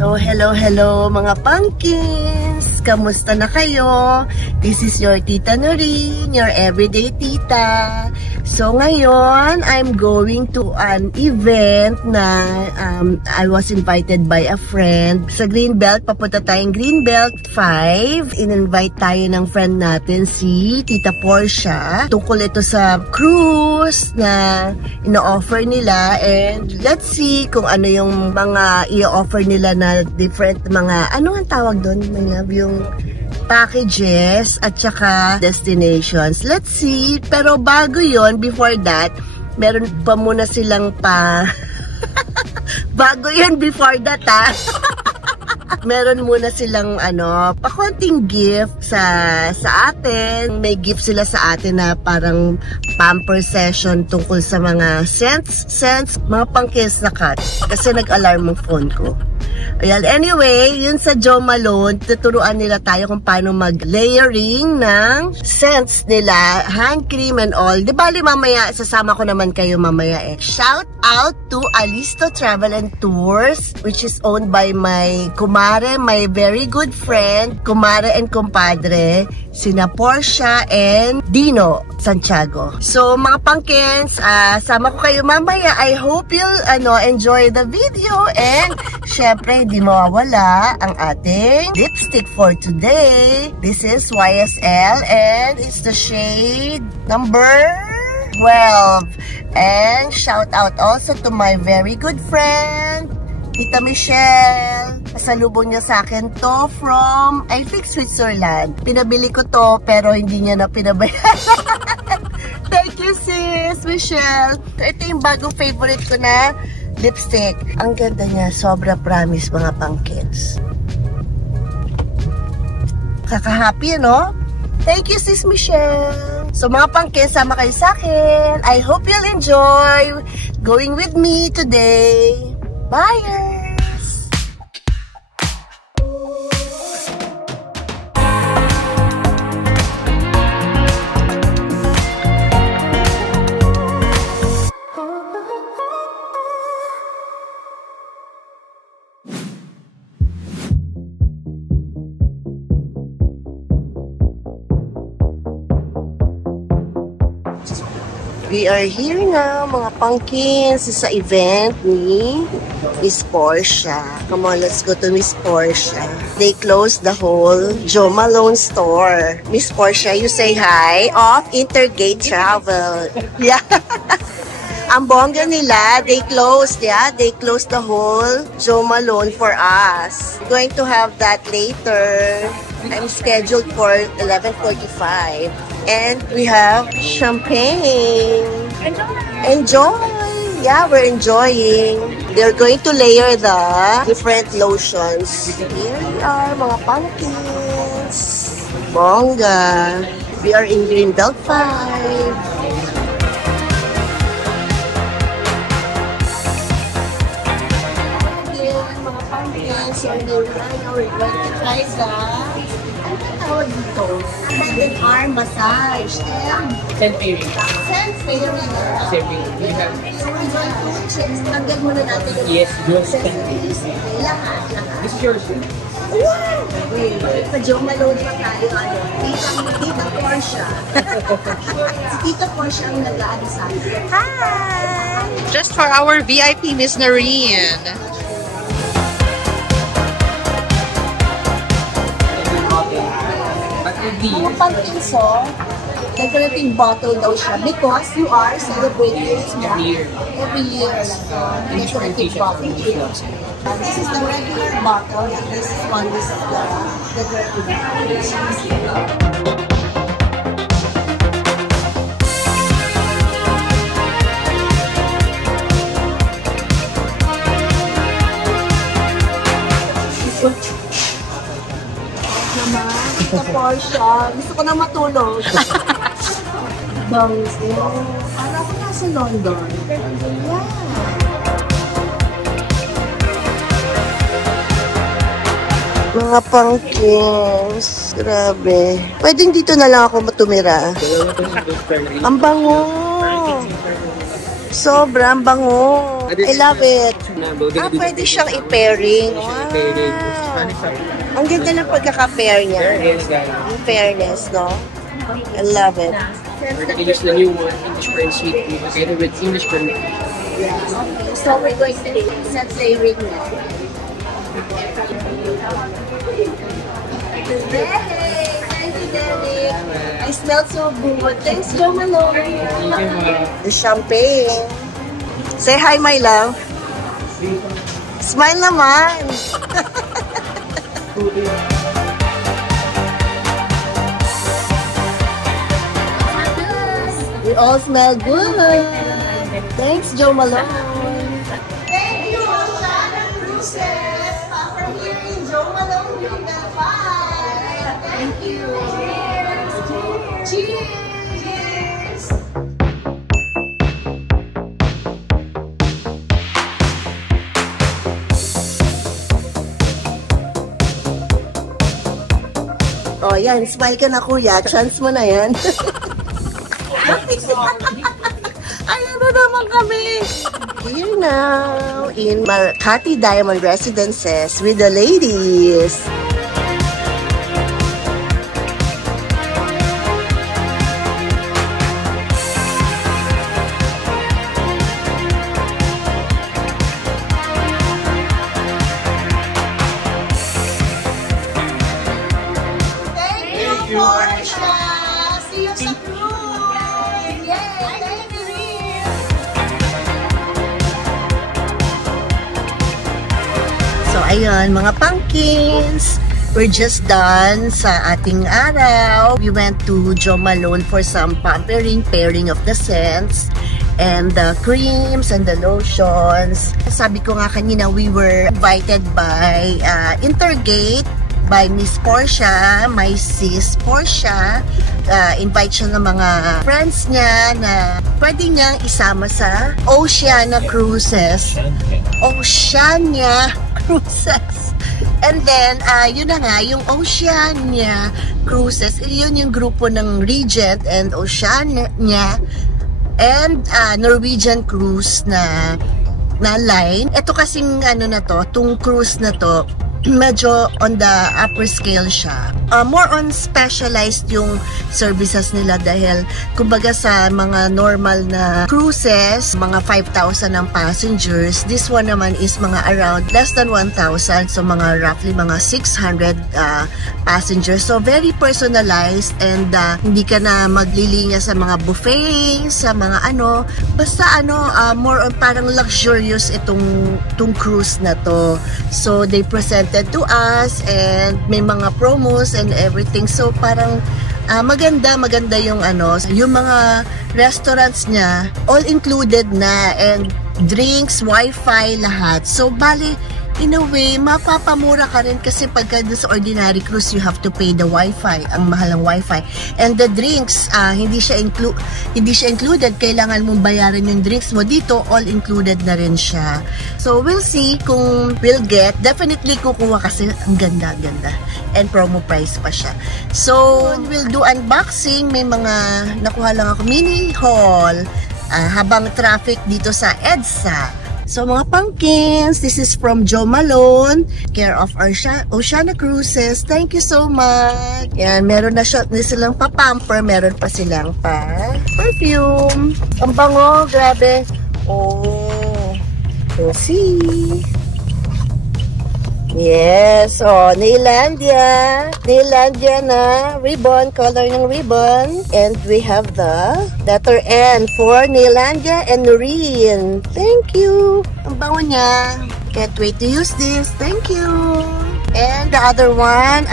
So, hello mga pumpkins! Kamusta na kayo? This is your Tita Noreen, your everyday tita. So, ngayon, I'm going to an event na I was invited by a friend. Sa Greenbelt, papunta tayong Greenbelt 5. In-invite tayo ng friend natin, si Tita Portia. Tungkol ito sa cruise na ino-offer nila. And let's see kung ano yung mga i-offer nila na different mga, ano ang tawag doon? Yung packages at saka destinations. Let's see. Pero bago yon, before that, meron pa muna silang bago yon, before that meron muna silang pakonting gift sa atin. May gift sila sa atin na parang pamper session tungkol sa mga scents, mga pang-kiss na cut. Kasi nag-alarm ang phone ko. Ayan, anyway, yun sa Jo Malone, tuturuan nila tayo kung paano mag-layering ng scents nila, hand cream and all. Di bali mamaya, sasama ko naman kayo mamaya eh. Shout out to Alisto Travel and Tours, which is owned by my kumare, my very good friend, kumare and kumpadre, sina Portia and Dino Santiago. So, mga pumpkins, sama ko kayo mamaya. I hope you'll enjoy the video and syempre, hindi mawawala ang ating lipstick for today. This is YSL and it's the shade number 12. And shout out also to my very good friend, Tita Michelle. Pasalubong niya sa akin to from, I think, Switzerland. Pinabili ko to pero hindi niya na pinabayaran. Thank you, sis, Michelle. Ito yung bagong favorite ko na lipstick. Ang ganda niya. Sobra promise, mga pumpkins. Kaka-happy, no? Thank you, sis Michelle. So, mga pumpkins, sama kayo sa akin. I hope you'll enjoy going with me today. Bye! We are here now, mga pumpkins, sa event ni Miss Portia. Come on, let's go to Miss Portia. They closed the whole Jo Malone store. Miss Portia, you say hi of Intergate Travel. Yeah. Ang bongga nila, they closed the whole Jo Malone for us. We're going to have that later. I'm scheduled for 11:45. And we have champagne. Enjoy! Yeah, we're enjoying. They're going to layer the different lotions. Here we are, mga pumpkins. Bongga. We are in Greenbelt 5. Mga pumpkins, so we're going to try ano tawag dito? Abandoned arm massage. Sand-pairing. Sand-pairing. So we're going to change. Tanggal muna natin yung yes, just sand-pairing. Lahat. This is yours. Wow! Wait, pa-Jo Malone pa tayo. Tita Portia. Si Tita Portia ang nag-aano sa akin. Hi! Just for our VIP, Miss Noreen. Mga pumpkinso, decorative bottle daw siya because you are celebrating every year. Decorative bottle. This is the regular bottle and this one is the decorative bottle. Tita Portia, gusto ko na matulog. Bangs, para ako nasa London. Yeah. Mga pumpkins, grabe. Pwedeng dito na lang ako matumira. Ang bango. Sobrang bango. I love it. Pwede siyang i-pairing. Wow. Ang ganda ng pagkaka-pair niya. In fairness, no? I love it. We're going to use the new one, English Burn Sweet Tea, together with English Burn. So we're going to set layering now. Hey, thank you, Derek. I smell so good. Thanks, Jo Malone. The champagne. Say hi, my love. Smile naman. We all smell good. Thanks, Jo Malone. Thank you, Oceana Cruises. From here in Jo Malone, Unit 5. Thank you. Cheers. Cheers. Oh, yan. Smile ka na, kuya. Chance mo na yan. Ayan na naman kami. Here now, in Makati Diamond Residences with the ladies. Thank you, Portia. See you sa cruise. Yay! Thank you, Riz. So, ayun, mga pumpkins. We're just done sa ating araw. We went to Jo Malone for some pampering, pairing of the scents, and the creams and the lotions. Sabi ko nga kanina, we were invited by Intergate, by Miss Portia, my sis Portia. Invite siya ng mga friends niya na pwede niyang isama sa Oceana Cruises. Oceania Cruises. And then, yun na nga, yung Oceania Cruises, yun yung grupo ng Regent and Oceania and Norwegian Cruise na line. Ito kasing ano na to, tung cruise na to, medyo on the upper scale siya. More on specialized yung services nila dahil kumbaga sa mga normal na cruises, mga 5,000 ang passengers. This one naman is mga around less than 1,000. So mga roughly mga 600 passengers. So very personalized and hindi ka na maglilinya sa mga buffet, sa mga ano. Basta more on parang luxurious itong cruise na to. So they present to us and may mga promos and everything. So parang maganda yung yung mga restaurants niya all included na and drinks, wifi, lahat. So bali in a way, mapapamura ka rin kasi pagka sa ordinary cruise, you have to pay the wifi, ang mahal ng wifi. And the drinks, hindi siya included. Kailangan mong bayaran yung drinks mo. Dito, all included na rin siya. So, we'll see kung we'll get. Definitely kukuha kasi ang ganda. And promo price pa siya. So, we'll do unboxing. May mga nakuha lang ako mini haul habang traffic dito sa EDSA. So mga pumpkins, this is from Jo Malone, care of Oceana Cruises. Thank you so much. Yan, meron na silang pa-pamper, meron pa silang pa-perfume. Ang bango, grabe. Oh, you'll see. Yes, Nailandia na ribbon, color ng ribbon. And we have the letter N for Nailandia and Noreen. Thank you. Ang bango niya. Can't wait to use this. Thank you. And the other one,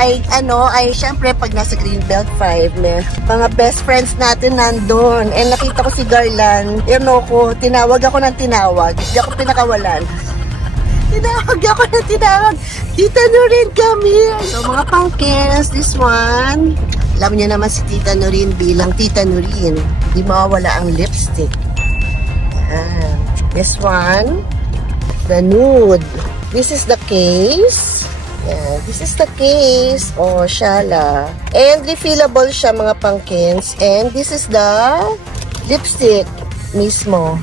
syempre pag nasa Greenbelt 5, mga best friends natin nandun. And nakita ko si Garland. Tinawag ako ng tinawag. Hindi ako pinakawalan. Tinawag. Tita Noreen, come here. So, mga pumpkins, this one. Alam niyo naman si Tita Noreen bilang Tita Noreen. Hindi mawawala ang lipstick. This one. The nude. This is the case. Yeah, this is the case. Oh, shala. And refillable siya, mga pumpkins. And this is the lipstick mismo.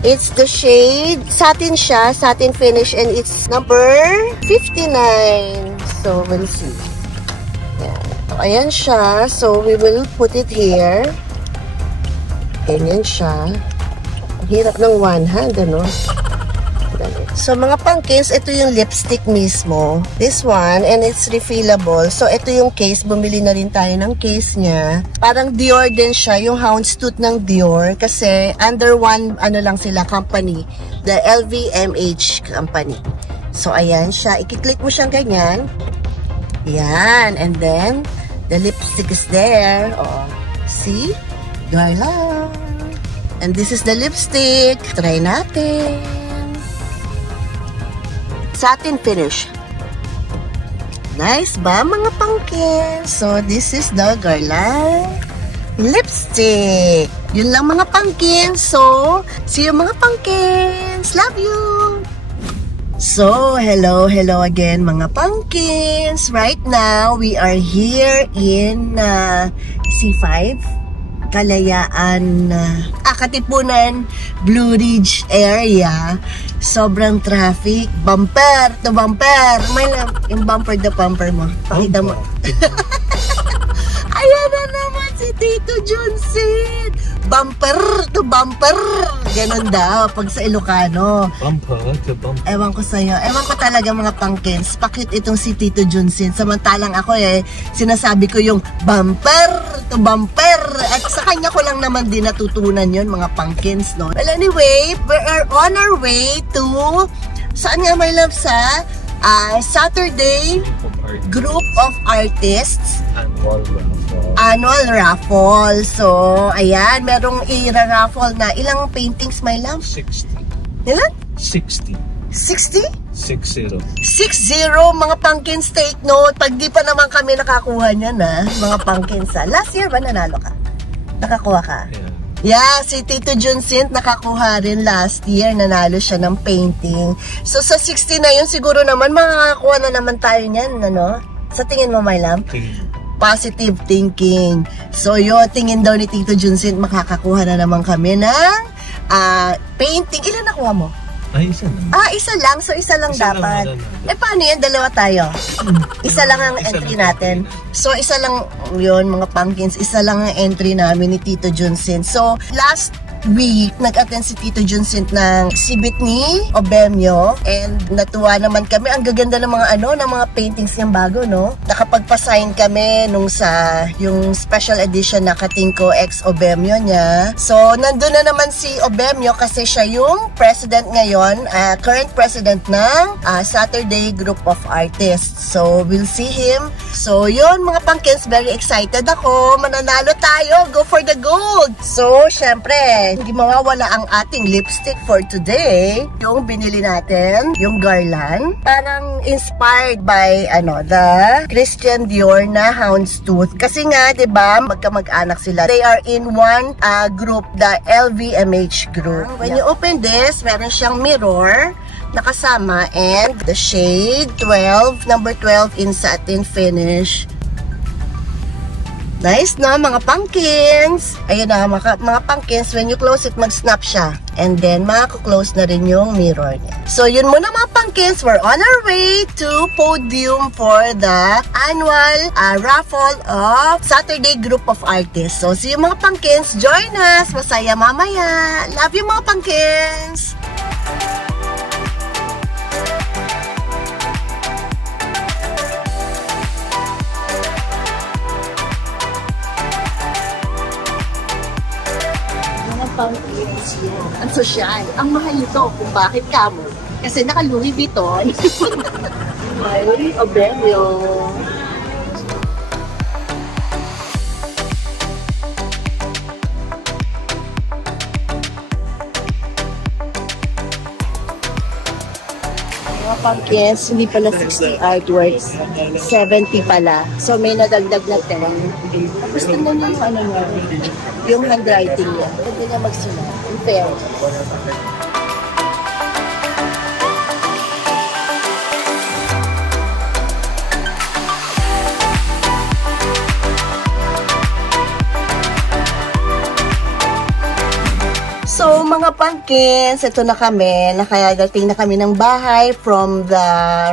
It's the shade, satin siya, satin finish, and it's number 59. So, we'll see. Yan. Ayan siya. So, we will put it here. Ganyan siya. Ang hirap ng one hand, ano? So, mga pumpkins, ito yung lipstick mismo. This one, and it's refillable. So, ito yung case. Bumili na rin tayo ng case niya. Parang Dior din siya, yung houndstooth ng Dior. Kasi, under one, ano lang sila, company. The LVMH company. So, ayan siya. Ikiklik mo siyang ganyan. Yan. And then, the lipstick is there. Oh, see? Garla. And this is the lipstick. Try natin. Satin finish. Nice ba, mga pumpkins? So, this is the Garla lipstick. Yun lang, mga pumpkins. So, see you, mga pumpkins. Love you! So, hello again, mga pumpkins. Right now, we are here in C5. Kalayaan, Katipunan, Blue Ridge area. Sobrang traffic. Bumper to bumper. May lang, yung bumper to bumper mo. Pakita mo. Ayan na naman si Tito Junsin. Bumper to bumper. Ganon daw pag sa Ilocano. Bumper to bumper. Ewan ko sa'yo. Ewan ko talaga, mga pumpkins. Pakit itong si Tito Junsin. Samantalang ako sinasabi ko yung bumper to bumper. At sa kanya ko lang naman din natutunan yon, mga pumpkins, no? Well, anyway, we are on our way to, saan nga, my love, sa Saturday Group of Artists Annual Raffle. So, ayan, merong i-raffle na ilang paintings, my love? 60. Ilan? 60. 60? 60. 60, mga pumpkins, take note. Pag di pa naman kami nakakuha niyan, mga pumpkins. Last year ba nanalo ka? Nakakuha ka? Yeah, si Tito Junsin nakakuha rin last year. Nanalo siya ng painting. So, sa 60 na yun, siguro naman makakakuha na naman tayo niyan, ano? Sa tingin mo, my love? Positive thinking. So, yun, tingin daw ni Tito Junsin, makakakuha na naman kami ng painting. Ilan nakuha mo? Isa lang. Isa lang. So, isa lang dapat. Paano yan? Dalawa tayo. Isa lang ang entry natin. So, isa lang yun, mga pumpkins. Isa lang ang entry namin ni Tito Junsin. So, last week, nag-attend si Tito Junsin ng exhibit ni Obemyo. And natuwa naman kami. Ang gaganda ng mga ng mga paintings niyang bago, no? Nakapagpa-sign kami nung sa yung special edition na Katingko X Obemyo niya. So, nandun na naman si Obemyo kasi siya yung president ngayon, current president ng Saturday Group of Artists. So, we'll see him. So, yun, mga pumpkins, very excited ako. Mananalo tayo. Go for the gold! So, syempre, hindi mawawala ang ating lipstick for today. Yung binili natin, yung Garland. Parang inspired by, the Christian Dior na houndstooth. Kasi nga, diba, magkamag-anak sila. They are in one group, the LVMH group. When you open this, meron siyang mirror nakasama and the shade 12, number 12 in satin finish. Nice, no, mga pumpkins? Ayun na, mga pumpkins, when you close it, mag-snap siya. And then, makaklose na rin yung mirror niya. So, yun muna, mga pumpkins. We're on our way to podium for the annual raffle of Saturday Group of Artists. So, see you, mga pumpkins. Join us. Masaya mamaya. Love you, mga pumpkins. Ang sosyal. Ang mahal ito kung bakit kamo. Kasi naka Louis Vuitton. Ay, Obemyo. Mga pumpkins, hindi pala 60 artworks. 70 pala. So may nadagdag na 10. Tapos tingnan niyo yung handwriting niya. Pwede niya magsulat. In fairness. So, mga mga pumpkins, ito na kami. Nakadating na kami ng bahay from the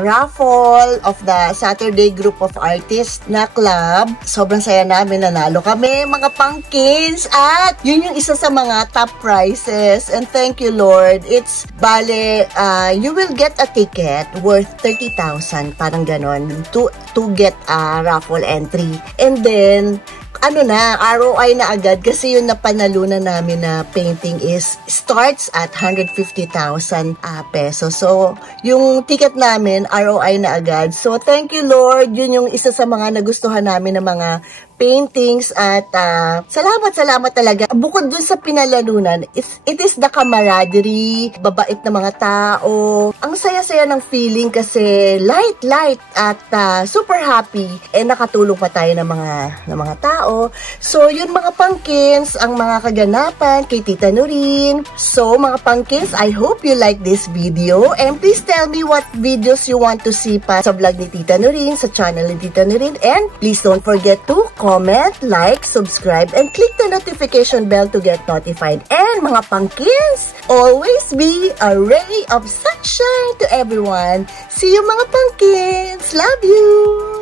raffle of the Saturday Group of Artists na club. Sobrang saya namin, nanalo kami mga pumpkins at yun yung isa sa mga top prizes. And thank you Lord. It's bale, you will get a ticket worth 30,000, parang ganon, to get a raffle entry. And then, ROI na agad kasi yung napanalunan namin na painting starts at 150,000 pesos. So, yung ticket namin, ROI na agad. So, thank you Lord. Yun yung isa sa mga nagustuhan namin na mga paintings at salamat talaga. Bukod dun sa pinalalunan, it is the camaraderie, babait na mga tao. Ang saya-saya ng feeling kasi light at super happy. Nakatulong pa tayo ng mga tao. So, yun mga pumpkins, ang mga kaganapan kay Tita Nurin. So, mga pumpkins, I hope you like this video. And please tell me what videos you want to see pa sa vlog ni Tita Nurin, sa channel ni Tita Nurin. And please don't forget to comment, like, subscribe, and click the notification bell to get notified. And mga pumpkins, always be a ray of sunshine to everyone. See you mga pumpkins! Love you!